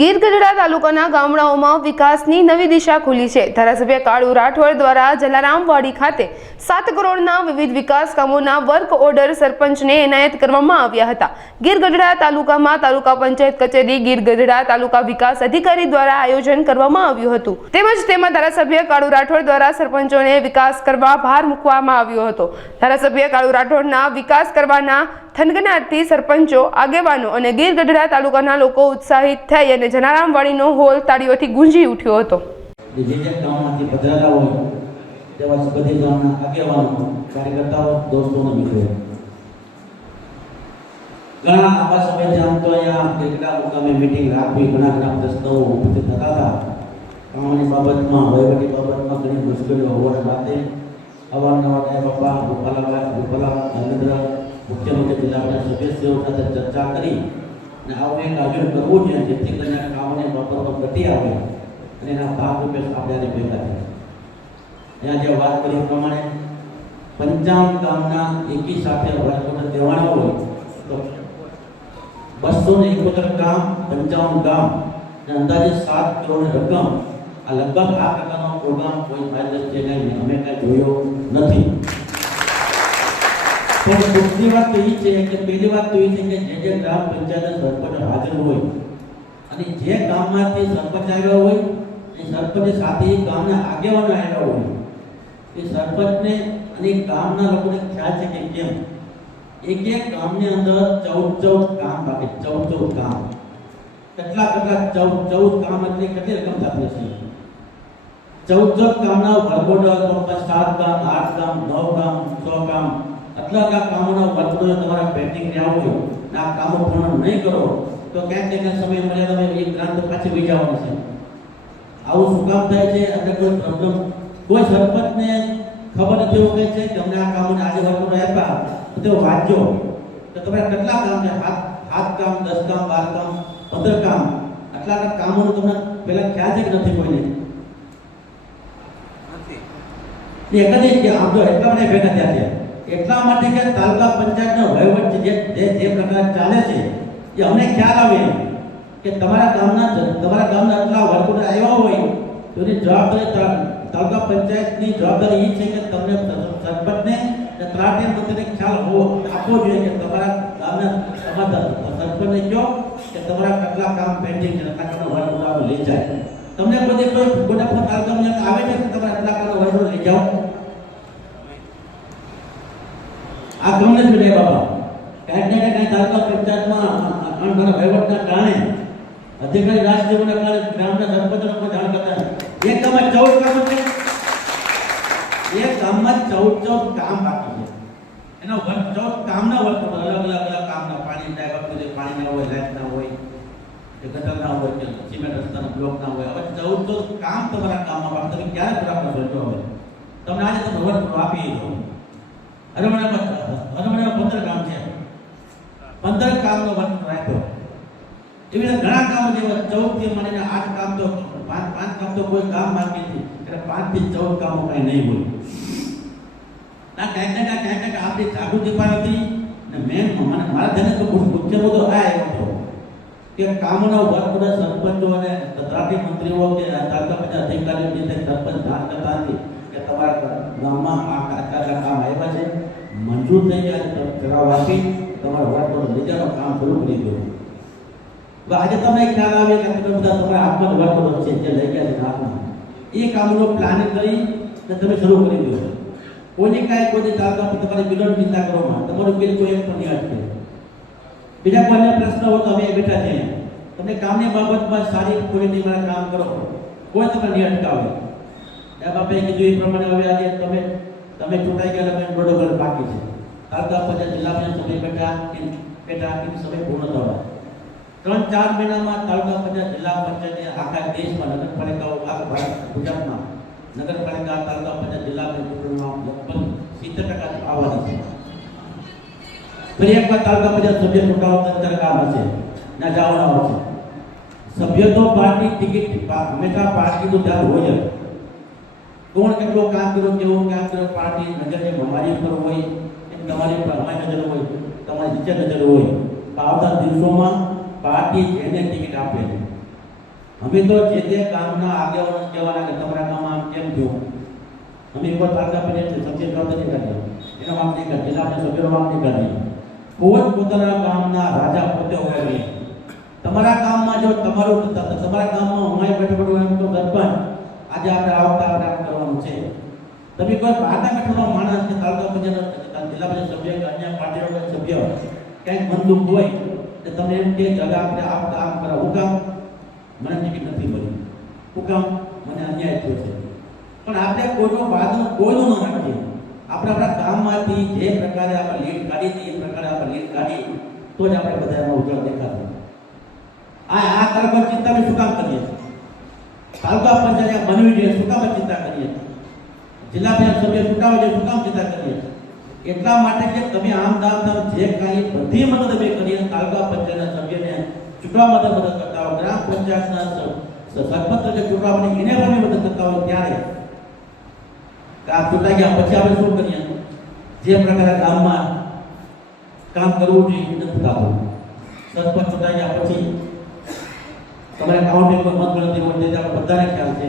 ગીર ગઢડા તાલુકાના ગામડાઓમાં વિકાસની નવી દિશા ખુલી છે। ધારાસભ્ય કાળુ રાઠોડ દ્વારા જલારામવાડી ખાતે 7 કરોડના વિવિધ વિકાસ કામોના વર્ક ઓર્ડર સરપંચને એનાયત કરવામાં આવ્યા હતા। ગીર ગઢડા તાલુકામાં તાલુકા પંચાયત કચેરી ગીર ગઢડા તાલુકા વિકાસ અધિકારી દ્વારા આયોજન કરવામાં આવ્યું હતું। તેમજ તેમાં ધારાસભ્ય કાળુ રાઠોડ દ્વારા સરપંચોને વિકાસ કરવા ભાર મૂકવામાં આવ્યો હતો। ધારાસભ્ય કાળુ રાઠોડના વિકાસ કરવાના થનગનાટથી સરપંચો, આગેવાનો અને ગીર ગઢડા તાલુકાના લોકો ઉત્સાહિત થઈ અને જલારામવાડીનો હોલ તાળીઓથી ગુંજી ઉઠ્યો હતો। જે ગામમાંથી પધારેલા હોય તેવા બધી ગામના આગેવાનો, કાર્યકર્તાઓ, દોસ્તો અને મિત્રો ઘણા લાંબા સમયથી આમ તો અહીંયા ગઢડા મુકામે મીટિંગ રાખવી, ઘણા પ્રશ્નો ઉપસ્થિત થતા હતા। કામની બાબતમાં, વહીવટી બાબતમાં ઘણી મુશ્કેલીઓ હોવા સાથે અવારનવાર બાપા રૂપાલા નરેન્દ્ર મુખ્યમંત્રી જિલ્લાના સભ્યશ્રીઓ સાથે ચર્ચા કરી અને આવું એક આયોજન કરવું જોઈએ જેથી કરીને કામોને બાબતમાં ગતિ આવે અને એના ભાગરૂપે આપણે ભેગા થયા। અહીંયા જે વાત કરી પ્રમાણે 55 ગામના એકી સાથે વર્ગ દેવાના હોય તો 271 ગામ, 55 ગામ અને અંદાજે 7 કરોડ રકમ, આ લગભગ આ પ્રકારનો પ્રોગ્રામ કોઈ ફાયદો છે નહીં, અમે કાંઈ જોયો નથી। પણ દુઃખની વાત તો એ છે કે પહેલી વાત તો એ છે કે જે ગ્રામ પંચાયત સરપંચ હાજર હોય અને જે ગામમાંથી સરપંચ આવ્યા હોય એ સરપંચ સાથે ગામના આગેવાનો આવ્યા હોય એ સરપંચને અને ગામના લોકોને ખ્યાલ છે કે કેમ એક ગામની અંદર 14 ગામ બાકી 14 ગામ કેટલા 14 ગામ એટલે કેટલી રકમ થતી હશે? 14 ગામના વર્ગોડો તો 7 ગામ, 8 ગામ, 9 ગામ, 6 ગામ આટલા કામોના વર્ગોડો તમારા પેન્ડિંગ રહ્યા હોય અને આ કામો પૂર્ણ નહીં કરો તો ક્યાંક સમય મર્યાદા તમે એક ગ્રાન્ટ પાછી વહી જવાનું છે। આવું શું કામ થાય છે? અને કોઈ પ્રોબ્લેમ કોઈ સરપંચને ખબર નથી એવું કહે છે કે અમને આ કામોને આજે વર્ગોડો આપ્યા તો વાંચજો તો તમારા કેટલા કામ છે? 7 કામ, 10 કામ, 12 કામ, 15 કામ આટલા કામોનો તમને પહેલા ખ્યાલ છે કે નથી કોઈને? નથી કે આમ તો એટલા બધા ભેગા થયા છે એટલા માટે કે તાલુકા પંચાયતનો વહીવટ જે પ્રકાર ચાલે છે એ અમને ખ્યાલ આવે કે તમારા ગામના આટલા વર્ગો આવ્યા હોય તો એની જવાબદારી તાલુકા પંચાયતની જવાબદારી એ છે કે તમને સરપંચને અને તલાટી મંત્રીને ખ્યાલ આપવો જોઈએ કે તમારા ગામના સરપંચને કહો કે તમારા કેટલા કામ પેન્ડિંગ છે, કેટલા વર્ગો લઈ જાય। તમને કોઈ તાલુકામાં આવે છે કે તમારા આટલા કામ વર્ગો લઈ જાઓ? આ ગમને જ વિનય બાબા કાંઈક ને કાંઈ તાલુકા પંચાયતમાં અણઘણા વહીવટના કારણે અધિકારી રાજદેવોના કારણે ગ્રામના સરપંચોને કોઈ જાણ કરતા એક ગામમાં 14 કામ છે, એક ગામમાં 14 કામ બાકી છે। એનો 14 કામના વર્ગ અલગ કામના પાણી ડાયવર્ટ પાણી ના હોય, લાઈટ ના હોય, કે ગટર ના હોય, કે સિમેન્ટ રસ્તાના બ્લોક ના હોય, હવે 14 કામ તમારા કામમાં બાકી તમે ક્યારે પૂરા કરશો? હવે તમને આજે તમે વર્ગ આપી દો અરે મને 15 કામ છે, 15 કામનો વર્ગ રાખ્યો। એવી રીતે ઘણા કામો જેવા 14 થી મળીને 8 કામ તો 5 કામ તો કોઈ કામ બાકી નથી એટલે 5 થી 14 કામો કઈ નહીં હોય ના ક્યાંક આપણી જાગૃતિ પણ હતી ને મેન મારા ધ્યાને તો મુખ્ય મુદ્દો આ આવ્યો હતો કે કામોના વર્ગ સરપંચો અને તલાટી મંત્રીઓ કે તાલુકા પંચાયત અધિકારીઓ જે સરપંચ જાણ કરતા નથી કે તમારા ગામમાં આ કામ આવ્યા છે, મંજૂર થઈ ગયા, ઠરાવ આપી તમારા વર્ગ લઈ જવાનું કામ શરૂ કરી દો। આજે તમને ખ્યાલ આવે કે તમે બધા તમારા હાથમાં વર્ગ છે જે લઈ ગયા છે હાથમાં એ કામનો પ્લાનિંગ કરી તમે શરૂ કરી દો। કોઈ તાલુકા પર તમારે બિલોની ચિંતા કરવામાં તમારું બિલ કોઈ એક પણ નહીં અટકે। બીજા કોઈ પ્રશ્ન હોય તો અમે બેઠા છીએ, તમને કામની બાબતમાં સારી ક્વોલિટીમાં કામ કરો, કોઈ તમને નહીં અટકાવે। એ બાપે કીધું એ પ્રમાણે હવે આજે તમે ચૂંટાઈ ગયા તમે બરોબર બાકી છે તાલુકા પંચાયત જિલ્લા પંચાયત સમય એ સમય પૂર્ણ થવા 3-4 મહિનામાં તાલુકા પંચાયત જિલ્લા પંચાયત આખા દેશમાં નગરપાલિકાઓ આખા ભારત ગુજરાતમાં નગરપાલિકા તાલુકા પંચાયત જિલ્લા પંચાયતમાં લગભગ 70% આવવાની છે। ફરી એકવાર તાલુકા પંચાયત સભ્ય ચૂંટાવા 3-4 કામ હશે ના જવાના આવશે। સભ્ય તો પાર્ટી ટિકિટ હંમેશા પાર્ટી તો ધ્યાન હોય જ કોણ કેટલો કામ કર્યો, કેવું કામ કર્યો, પાર્ટી નજર અમારી ઉપર હોય કે તમારી ઉપર અમારી નજર હોય, તમારી નીચે નજર હોય। આવતા દિવસોમાં પાર્ટી જેને ટિકિટ આપે અમે તો જે તે ગામના આગેવાનો કહેવાના કે તમારા ગામમાં આમ કેમ થયું. અમે કોઈ તાલુકા પંચાયત સભ્ય જવાબદારી કાઢીએ, એના નામ નહીં કાઢીએ, જિલ્લા સભ્યનો નામ નહીં કાઢીએ. પોતાના ગામના રાજા પોતે હોય છે. તમારા ગામમાં જો તમારા ગામમાં અમારી બેઠો એમ તો સરપંચ આજે આપણે આવતા કરવાનું છે. તમે કોઈ બહારના બેઠેલો માણસ કે તાલુકા પંચાયત જિલ્લા પંચાયત સભ્ય કે અન્ય પાર્ટીનો સભ્ય કંઈક મનદુખ હોય તો તમે એમ કે જગા આપણે આમ કરો. હું કામ મને ટિકિટ નથી મળી, હું કામ મને અન્યાય થયો છે. પણ આપણે કોઈનું ન રાખીએ. આપણે આપણા ગામમાંથી જે પ્રકારે આપણે લીડ કાઢી એ પ્રકારે આપણે લીડ કાઢી તો જ આપણે બધામાં ઉજ્જવળ દેખાશે. આ તરફ ચિંતા શું કામ કરીએ? તાલુકા પંચાયત બનવી જોઈએ શું કામ ચિંતા કરીએ? જિલ્લા પંચાયત સભ્ય ચૂંટાવા જોઈએ શું કામ ચિંતા કરીએ? એટલા માટે કે તમે આમ જે કાંઈ બધી મદદ અમે કરીએ તાલુકા પંચાયતના સભ્યને ચૂંટવા માટે મદદ કરતા હોય, ગ્રામ પંચાયતના સરપંચ તરીકે ચૂંટવા માટે એને પણ મદદ કરતા હોય ત્યારે આ ચૂંટાઈ ગયા પછી આપણે શું કરીએ? જે પ્રકારે ગામમાં કામ કરવું જોઈએ એ નથી થતું. સરપંચ ચૂંટાઈ ગયા પછી તમારે કાઉન્ટિંગમાં મત ગણતરી હોય તે આપણે બધાને ખ્યાલ છે.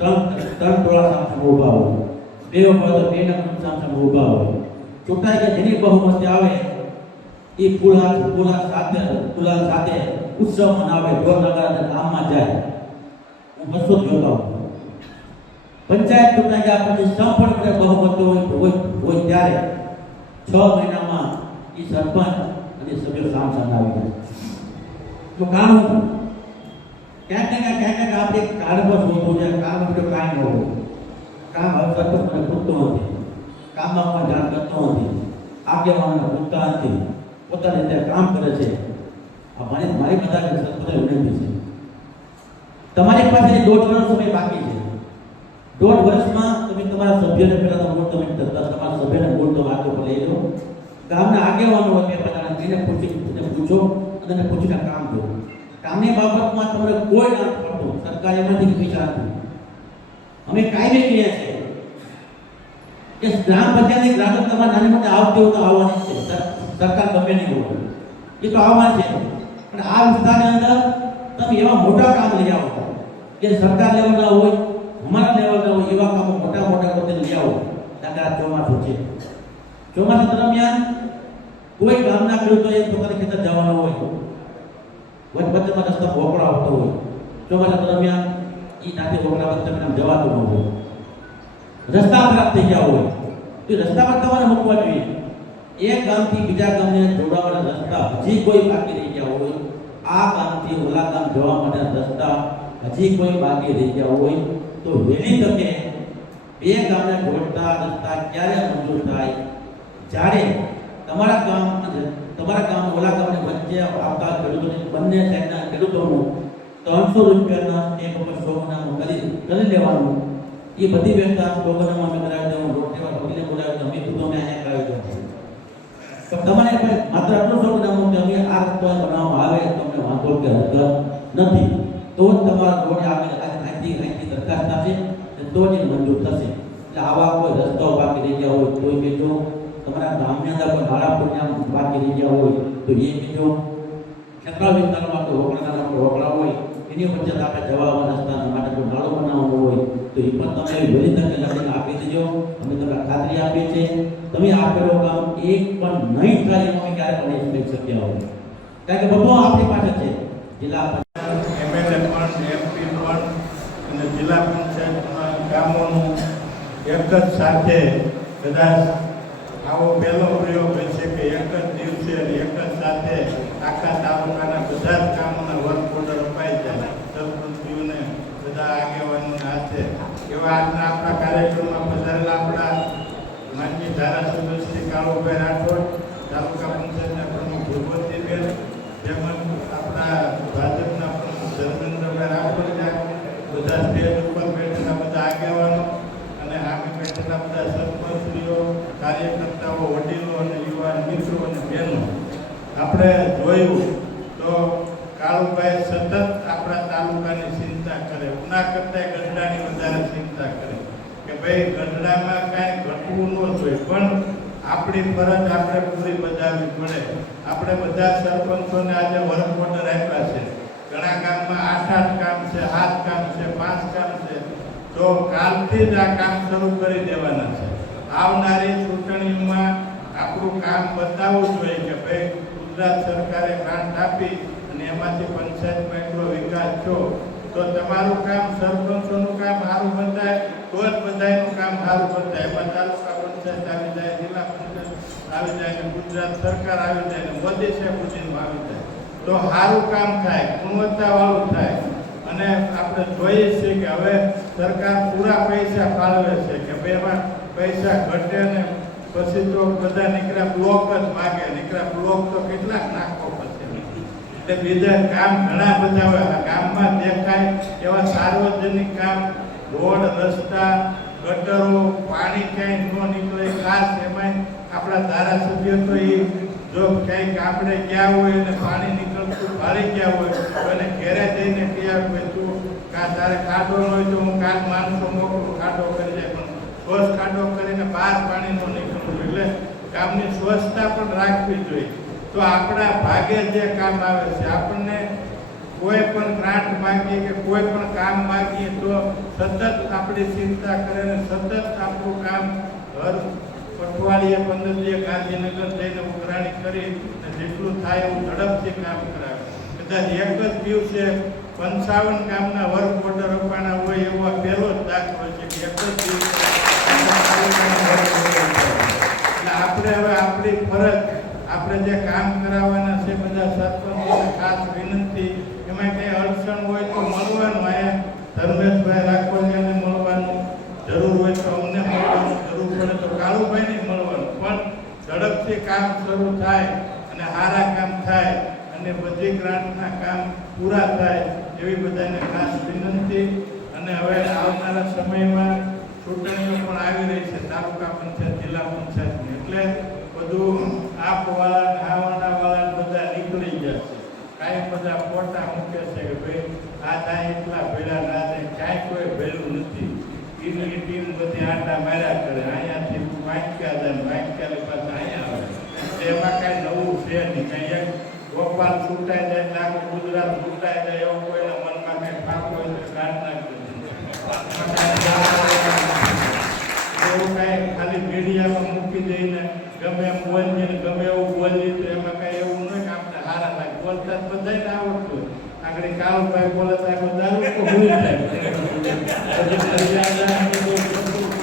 ત્રણ ટોળા સામે ઊભા હોય, બે ઉપર તો બે ના સામે ઊભા હોય. ચૂંટાઈ ગયા જેની બહુમતી આવે એ ફૂલહાર સાથે ઉત્સવ મનાવે, ઢોર નગારા ગામમાં જાય. હું બસો જોતો પંચાયત ચૂંટાઈ ગયા પછી સંપૂર્ણ બહુમતી હોય ત્યારે 6 મહિનામાં એ સરપંચ અને સભ્યો સામે આવી જાય. તો કામ ક્યાંક આપણે કારણ પર શોધવું છે. કામ બીજું કાંઈ ન હોય. કામ હવે સરપંચ મને પૂછતો નથી, કામમાં પણ જાણ કરતો નથી, આગેવાનોને પૂછતા નથી, પોતાની રીતે કામ કરે છે. આ મારી બધા સરપંચને વિનંતી છે, તમારી પાસે 1.5 વર્ષ સમય બાકી છે. 1.5 વર્ષમાં તમે તમારા સભ્યને પહેલા તો તમારા સભ્યને વોટ તો વાતો પર લઈ લો. ગામના આગેવાનો હોય બે બધાને એને પૂછો અને પૂછીને કામ કરો. કામની બાબતમાં તમને કોઈ ના પડતો, સરકાર એમાંથી પૈસા નથી. અમે કાયમી કહીએ છીએ કે ગ્રામ પંચાયતની ગ્રાહક તમારા નાની મોટી આવતી હોય તો આવવાની છે. સરકાર ગમે નહીં હોય એ તો આવવાની છે. પણ આ વિસ્તારની અંદર તમે એવા મોટા કામ લઈ આવો કે સરકાર લેવલના હોય, અમારા લેવલના હોય, એવા કામો મોટા પોતે લઈ આવો. દાખલા ચોમાસું છે, ચોમાસા દરમિયાન કોઈ ગામના ખેડૂતોએ પોતાના ખેતર જવાનો હોય, વચ્ચેમાં રસ્તા વોકળા આવતો હોય, ચોમાસા દરમિયાન એ નાથી વોકળા વચ્ચે જવાતું ન હોય, રસ્તા ખરાબ થઈ ગયા હોય તો રસ્તા પર તમારે મૂકવા જોઈએ. એક ગામથી બીજા ગામને જોડવાના રસ્તા હજી કોઈ બાકી રહી ગયા હોય, આ ગામથી ઓલા ગામ જવા માટેના રસ્તા હજી કોઈ બાકી રહી ગયા હોય તો વહેલી તકે બે ગામને જોડતા રસ્તા ક્યારે મંજૂર થાય? જ્યારે તમારા ગામ ઓલા ગામને વચ્ચે આવતા ખેડૂતોની બંને સાઈડના ખેડૂતોનું 300 રૂપિયાના એક ઉપર સોગનામું કરી લેવાનું. એ બધી વ્યવસ્થા સોગનામું અમે કરાવી દઉં, રોકડીને બોલાવી દઉં, અમે ખુદ અમે અહીંયા કરાવી દઉં. તો તમારે માત્ર આટલું સોગનામું કે અમે આ રસ્તો બનાવવામાં આવે તમને વાંધો કે હરકત નથી તો જ તમારા રોડ અહીંથી દરખાસ્ત થશે તો જ મંજૂર થશે. એટલે આવા કોઈ રસ્તાઓ બાકી રહી ગયા હોય કોઈ કહેજો, તમારા ગામની અંદર કોઈ નાળા પુણ્યા બાકી રહી ગયા હોય તો એ કહેજો. ખેતરા વિસ્તારમાં કોઈ રોકડા હોય એની વચ્ચે આપણે જવા રસ્તા માટે કોઈ નાળો બનાવવાનો હોય તો એ પણ તમે વહેલી તકે લખીને આપી દેજો. અમે તમને ખાતરી આપીએ છીએ તમે આપેલો કામ એક પણ નહીં થાય એમાં અમે ક્યારે પણ કહી શક્યા હોય, કારણ કે બધું આપણી પાસે છે. જિલ્લા એમએલએ પણ એમપી પણ અને જિલ્લા પંચાયતના કામોનું એક જ સાથે કદાચ આવો પહેલો પ્રયોગ હોય છે કે એક જ દિવસે અને એક જ સાથે આખા તાલુકાના બધા જ કામોના વર્ક ઓર્ડર અપાઈ જાય સરપંચીઓને બધા આગેવાનોને હાથે. એવા આજના આપણા કાર્યક્રમમાં પધારેલા આપણા માનનીય ધારાસભ્ય શ્રી કાળુભાઈ રાઠોડ, તાલુકા પંચાયતના પ્રમુખ ભગવતીબેન, તેમજ આપણા ભાજપના પ્રમુખ ધર્મેન્દ્રભાઈ રાઠોડ, બધા સ્ટેજ ઉપર બેઠેલા બધા આગેવાનો અને આમે બેઠેલા બધા સરપંચીઓ, કાર્યકર્તાઓ, વડીલો અને યુવાન મિત્રો અને બહેનો, આપણે જોયું તો કાળુભાઈ સતત આપણા તાલુકાની ચિંતા કરે, ઉના કરતાં ગઢડાની વધારે ચિંતા કરે કે ભાઈ ગઢડામાં કાંઈ ઘટવું ન જોઈએ, પણ આપણી ફરજ આપણે પૂરી બજાવવી પડે. આપણે બધા સરપંચોને આજે વર્ક ઓર્ડર આપ્યા છે કે તો કાલથી જ આ કામ શરૂ કરી દેવાના છે. આવનારી ચૂંટણીમાં આપણું કામ બતાવવું જોઈએ કે ભાઈ ગુજરાત સરકારે ગ્રાન્ટ આપી અને એમાંથી પંચાયતમાં એટલો વિકાસ થયો, તો તમારું કામ, સરપંચોનું કામ સારું બતાય તો જ બધાનું કામ સારું બતાય. એમાં તાલુકા પંચાયત આવી જાય, જિલ્લા પંચાયત આવી જાય, ને ગુજરાત સરકાર આવી જાય, ને મોદી સાહેબ સુધીનું આવી જાય, તો સારું કામ થાય, ગુણવત્તાવાળું થાય. અને આપણે જોઈએ છીએ કે હવે સરકાર પૂરા પૈસા ફાળવે છે કે બેમાં પૈસા ઘટે ને પછી તો બધા નીકળ્યા બ્લોક જ માગે. નીકળ્યા બ્લોક તો કેટલાક નાખવો પડશે. એટલે બીજા કામ ઘણા બધા હોય ગામમાં દેખાય એવા સાર્વજનિક કામ, રોડ, રસ્તા, ગટરો, પાણી ક્યાંય ન નીકળે ખાસ એમાં આપણા ધારાસભ્ય તો એ જો ક્યાંક આપણે ગયા હોય અને પાણી નીકળતું ભાળી ગયા હોય તો એને ઘેરે જઈને કહ્યા હોય તું તારે ખાડો ન હોય તો હું કાલ માણસો મોકલું, ખાડો કરી જાય, પણ સ્વચ્છ ખાડો કરીને બહાર પાણી ન નીકળવું. એટલે ગામની સ્વચ્છતા પણ રાખવી જોઈએ. તો આપણા ભાગે જે કામ આવે છે, આપણને કોઈ પણ ગ્રાન્ટ માંગીએ કે કોઈ પણ કામ માંગીએ તો સતત આપણી ચિંતા કરે ને સતત આપણું કામ હર અઠવાડિયે 15 દિવસે ગાંધીનગર જઈને ઉઘરાણી કરી જેટલું થાય એવું ઝડપથી કામ કરાવે. કદાચ એક જ દિવસે 55 ગામના વર્ક ઓર્ડર આપવાના હોય એવો પહેલો જ દાખલો છે કે એક જ દિવસે. એટલે આપણે હવે આપણી ફરજ, આપણે જે કામ કરાવવાના છે બધા સરપંચોને ખાસ વિનંતી, એમાં કંઈ અડચણ હોય તો મળવાનું. અહીંયા ધર્મેશભાઈ રાખોલિયાને મળવાનું, જરૂર હોય તો અમને મળવાનું, જરૂર પડે તો કાળુભાઈને મળવાનું. પણ ઝડપથી કામ શરૂ થાય અને સારા કામ થાય અને બધી ગ્રાન્ટના કામ પૂરા થાય એવી બધાને ખાસ વિનંતી. અને હવે આવનારા સમયમાં ચૂંટણીઓ પણ આવી રહી છે, તાલુકા પંચાયત, જિલ્લા પંચાયતની. એટલે બધું આપવાળા, ખાવાનાવાળા બધા નીકળી ગયા છે. કાંઈ બધા ફોટા મૂકે છે કે ભાઈ આ થાય એટલા ભેળા ના થાય, કાંઈ કોઈ ભેળું નથી. એની ટીમ બધી આટા માર્યા કરે, અહીંયાથી વાંક્યા જાય, વાંક્યા પાછા અહીંયા આવે. એમાં કાંઈ નવું છે નહીં. કાંઈ એક ગોપાલ છૂટાઈ જાય, આખું ગુજરાત છૂટાઈ જાય એવું કોઈના મનમાં કંઈ પાપ હોય તો કાઢ નાખી એવું કાંઈ ખાલી મીડિયામાં મૂકી દઈને ગમે એમ બોલીએ ને ગમે એવું બોલીએ તો એમાં કાંઈ એવું નહીં કે આપણે હારા લાગે. બોલતા બધાને આવડતું હોય. આગળ કાળુભાઈ બોલે તો આગળ દારૂ તો ભૂલી જાય.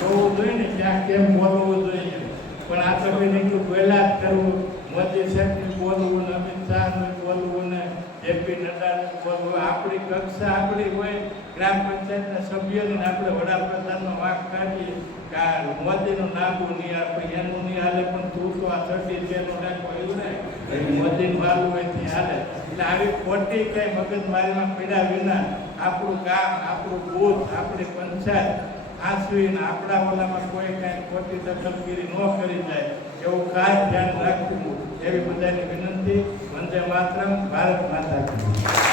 જોવું જોઈએ ને ક્યાં કેમ બોલવું જોઈએ. પણ આ તો ભાઈ નીકળું પહેલા જ કરવું, મોદી સાહેબને બોલવું ને અમિત શાહને બોલવું ને જેપી નડ્ડાને બોલવું. આપણી કક્ષા આપણી હોય, ગ્રામ પંચાયતના સભ્યોને આપણે વડાપ્રધાનનો વાંક કાઢીએ કે આ મોદીનું નામું નહીં આપે, એનું નહીં હાલે, પણ તું તો આ સર્ટી જેનું નાખો એવું નહીં, મોદીને મારવું હોય ત્યાં હાલે. એટલે આવી ખોટી ક્યાંય મગજમારીમાં પીડા વિના આપણું ગામ, આપણું બૂથ, આપણી પંચાયત આસવીને આપણા ઓલામાં કોઈ કાંઈ ખોટી દખલગીરી ન કરી જાય એવું ખાસ ધ્યાન રાખવું એવી બધાની વિનંતી. વંદે માતરમ, ભારત માતા કી જય.